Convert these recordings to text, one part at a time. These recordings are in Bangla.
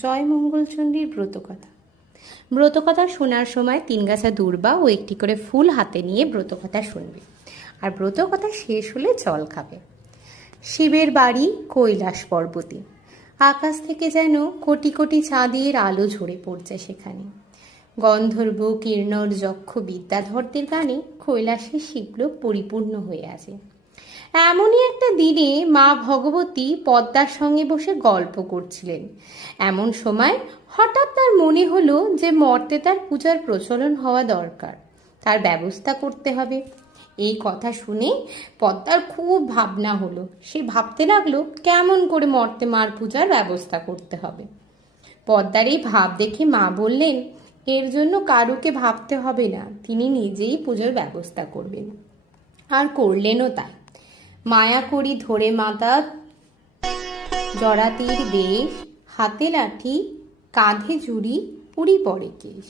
জয়মঙ্গলচণ্ডীর ব্রতকথা। ব্রতকথা শোনার সময় 3 গাছা দূর্বা ও একটি করে ফুল হাতে নিয়ে ব্রতকথা শুনবে, আর ব্রতকথা শেষ হলে জল খাবে। শিবের বাড়ি কৈলাস পর্বতে। আকাশ থেকে যেন কোটি কোটি চাঁদের আলো ঝরে পড়ছে সেখানে। গন্ধর্ব, কিন্নর, যক্ষ, বিদ্যাধরদের গানে কৈলাসের শিবলোক পরিপূর্ণ হয়ে আছে। এমনই একটা দিনে মা ভগবতী পদ্মার সঙ্গে বসে গল্প করছিলেন। এমন সময় হঠাৎ তার মনে হলো যে মর্তে তার পূজার প্রচলন হওয়া দরকার, তার ব্যবস্থা করতে হবে। এই কথা শুনে পদ্মার খুব ভাবনা হলো। সে ভাবতে লাগলো কেমন করে মর্তে মার পূজার ব্যবস্থা করতে হবে। পদ্মার এই ভাব দেখে মা বললেন, এর জন্য কারুকে ভাবতে হবে না, তিনি নিজেই পুজোর ব্যবস্থা করবেন। আর করলেনও তাই। মায়া করি ধরে মাতা, জরাতির বেশ, হাতে লাঠি, কাঁধে ঝুড়ি, পুরি পরে কেশ।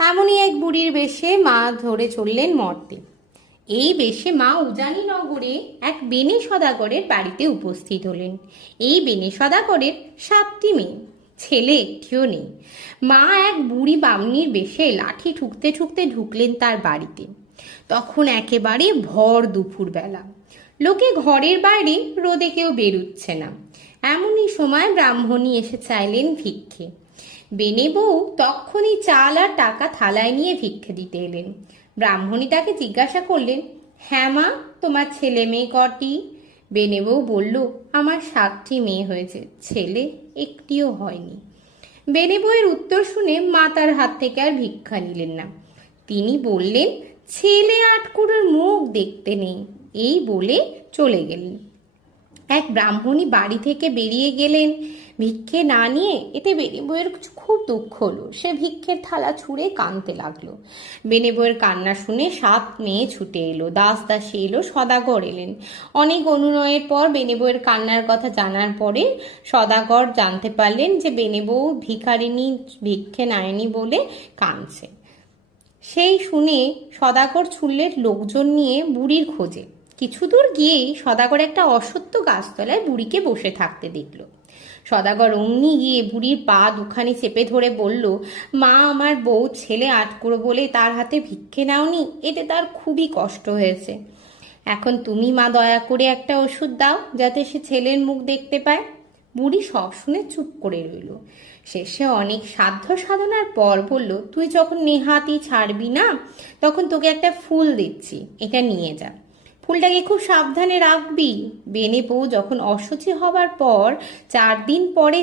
এমনই এক বুড়ির বেশে মা ধরে চললেন মর্তে। এই বেশে মা উজানি নগরে এক বেনে সদাগরের বাড়িতে উপস্থিত হলেন। এই বেনে সদাগরের 7টি মেয়ে, ছেলে একটিও নেই। মা এক বুড়ি বামনির বেশে লাঠি ঠুকতে ঠুকতে ঢুকলেন তার বাড়িতে। তখন একেবারে ভর দুপুর বেলা, লোকে ঘরের বাইরে রোদে কেউ বেরুচ্ছে না। এমনই সময় ব্রাহ্মণী এসে চাইলেন ভিক্ষে। বেনে বউ তখনই চাল আর টাকা থালায় নিয়ে ভিক্ষে দিতে এলেন। ব্রাহ্মণী তাকে জিজ্ঞাসা করলেন, হ্যাঁ মা, তোমার ছেলে মেয়ে কটি? বেনে বউ বলল, আমার 7টি মেয়ে হয়েছে, ছেলে একটিও হয়নি। বেনে বউয়ের উত্তর শুনে মা তার হাত থেকে আর ভিক্ষা নিলেন না। তিনি বললেন, ছেলে আটকুড়োর মুখ দেখতে নেই, এই বলে চলে গেলেন। এক ব্রাহ্মণী বাড়ি থেকে বেরিয়ে গেলেন ভিক্ষে না নিয়ে। এতে বেনে বউয়ের খুব দুঃখ হলো। সে ভিক্ষের থালা ছুঁড়ে কাঁদতে লাগলো। বেনে বউয়ের কান্না শুনে 7 মেয়ে ছুটে এলো, দাস দাসী এলো, সদাগর এলেন। অনেক অনুনয়ের পর বেনে বউয়ের কান্নার কথা জানার পরে সদাগর জানতে পারলেন যে বেনে বউ ভিখারিনী, ভিক্ষে নেয়নি বলে কাঁদছে। সেই শুনে সদাগর ছুটলেন লোকজন নিয়ে বুড়ির খোঁজে। কিছু দূর গিয়েই সদাগর একটা অশ্বত্থ গাছতলায় বুড়িকে বসে থাকতে দেখল। সদাগর অমনি গিয়ে বুড়ির পা দুখানি চেপে ধরে বলল, মা, আমার বউ ছেলে আটকুড়ো বলে তার হাতে ভিক্ষে নাওনি, এতে তার খুবই কষ্ট হয়েছে। এখন তুমি মা দয়া করে একটা ওষুধ দাও, যাতে সে ছেলের মুখ দেখতে পায়। বুড়ি সব শুনে চুপ করে রইল। শেষে অনেক সাধ্য সাধনার পর বলল, তুই যখন নেহাতি ছাড়বি না, তখন তোকে একটা ফুল দিচ্ছি, এটা নিয়ে যা। ফুলটাকে খুব সাবধানে রাখবি। বেনে বউ যখন অশুচি হবার পর 4 দিন পরে